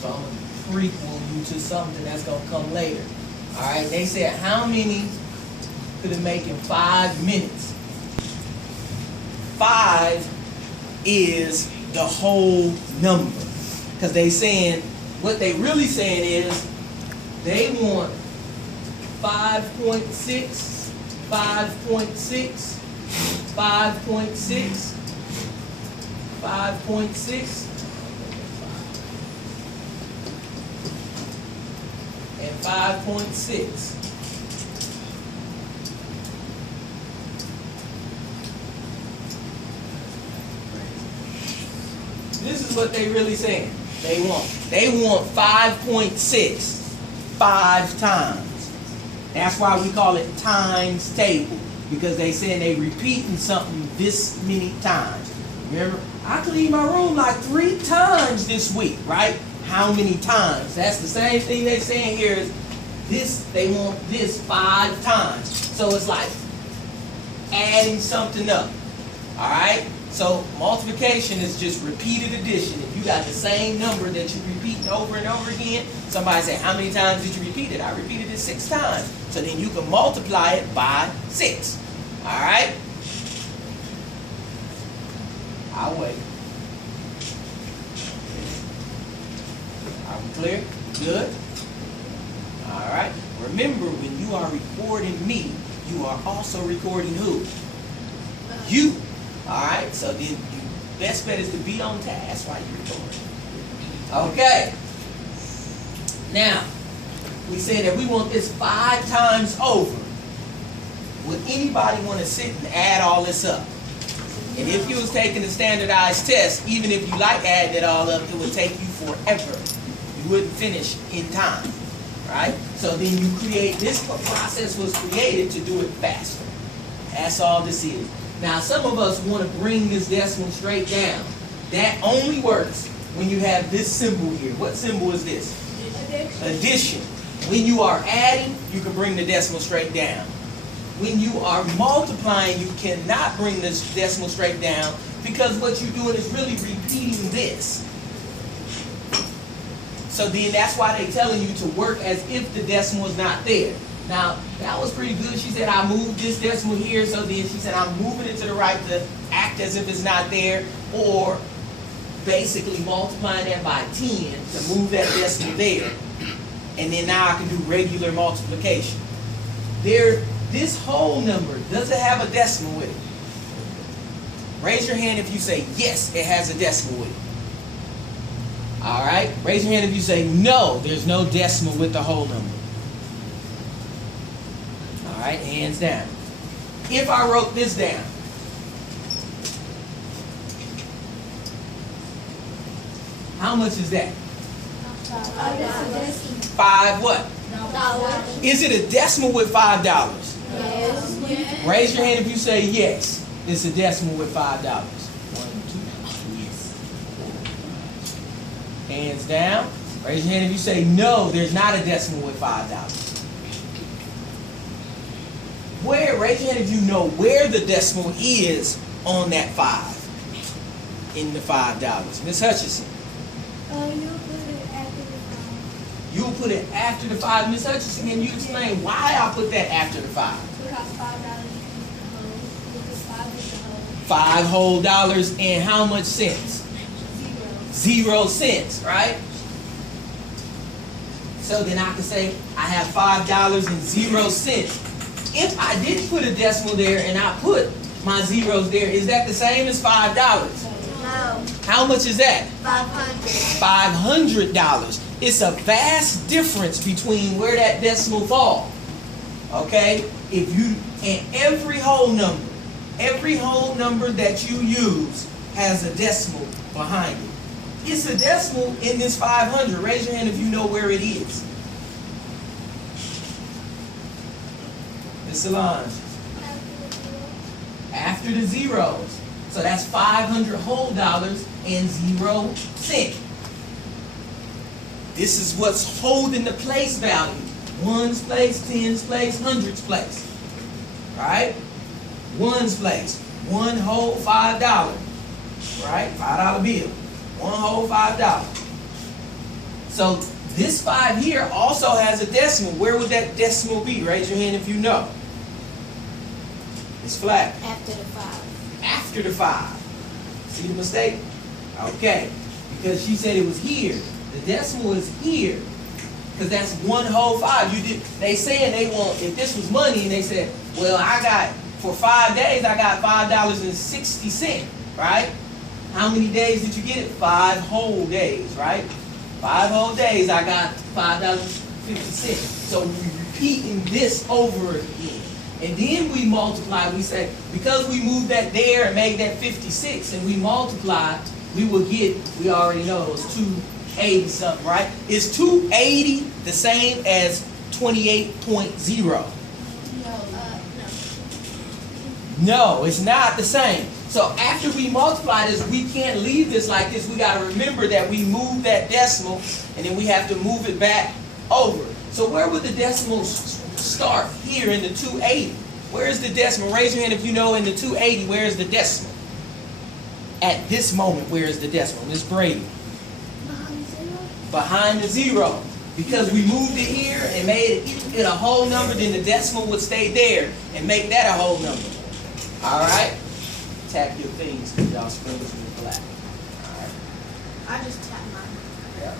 So I'm going to prequel you to something that's going to come later. All right, they said how many could it make in 5 minutes? 5 is the whole number. Because they saying, what they really saying is, they want 5.6, 5.6, 5.6, 5.6, and 5.6. This is what they really saying. They want 5.6 5 times. That's why we call it times table, because they saying they repeating something this many times. Remember, I cleaned my room like 3 times this week, right? How many times? That's the same thing they're saying here is this, they want this 5 times. So it's like adding something up. All right? So multiplication is just repeated addition. If you got the same number that you repeat over and over again, somebody say, how many times did you repeat it? I repeated it 6 times. So then you can multiply it by 6. All right? I'll wait. Are we clear? Good? All right. Remember, when you are recording me, you are also recording who? You. All right. So then, your best bet is to be on task while you're recording. Okay. Now, we said that we want this 5 times over. Would anybody want to sit and add all this up? And if you was taking the standardized test, even if you like adding it all up, it would take you forever. You wouldn't finish in time, right? So then you create, this process was created to do it faster. That's all this is. Now some of us want to bring this decimal straight down. That only works when you have this symbol here. What symbol is this? Addition. When you are adding, you can bring the decimal straight down. When you are multiplying, you cannot bring this decimal straight down, because what you're doing is really repeating this. So then that's why they're telling you to work as if the decimal is not there. Now, that was pretty good. She said, I moved this decimal here, so then she said, I'm moving it to the right to act as if it's not there, or basically multiplying that by 10 to move that decimal there. And then now I can do regular multiplication. This whole number, does it have a decimal with it? Raise your hand if you say, yes, it has a decimal with it. All right? Raise your hand if you say, no, there's no decimal with the whole number. All right, hands down. If I wrote this down, how much is that? 5 what? Is it a decimal with $5? Yes. Raise your hand if you say yes. It's a decimal with $5. 1, 2, yes. Hands down. Raise your hand if you say no, there's not a decimal with $5. Where? Raise your hand if you know where the decimal is on that 5 in the $5. Miss Hutchinson. You'll put it after the 5. You'll put it after the 5. Miss Hutchinson, can you explain why I put that after the 5? Because $5 is the whole. $5 whole dollars and how much cents? 0 cents, right? So then I can say I have $5 and 0 cents. If I didn't put a decimal there and I put my zeros there, is that the same as $5? No. How much is that? $500. $500. It's a vast difference between where that decimal falls. Okay? If you, and every whole number that you use has a decimal behind it. It's a decimal in this 500. Raise your hand if you know where it is. Miss Solange. After the zeros. So that's 500 whole dollars and 0 cents. This is what's holding the place value. Ones place, tens place, hundreds place. Right? Ones place. 1 whole $5. Right? $5 bill. 1 whole $5. So this 5 here also has a decimal. Where would that decimal be? Raise your hand if you know. It's flat. After the 5. After the 5. See the mistake? Okay. Because she said it was here. The decimal is here. Because that's 1 whole 5. They saying they want, if this was money, and they said, well, I got, for 5 days, I got $5.60, right? How many days did you get it? 5 whole days, right? 5 whole days, I got $5.50. So we're repeating this over again. And then we multiply, we say, because we moved that there and made that 56, and we multiply, we will get, we already know it was 280 something, right? Is 280 the same as 28.0? No. No, it's not the same. So after we multiply this, we can't leave this like this. We got to remember that we moved that decimal, and then we have to move it back over. So where would the decimal start? Here in the 280. Where is the decimal? Raise your hand if you know in the 280, where is the decimal? At this moment, where is the decimal? Miss Brady. Behind 0? Behind the 0. Because we moved it here and made it a whole number, then the decimal would stay there and make that a whole number. All right? Tap your things because y'all screens in the black. All right? I just tapped mine. Yeah.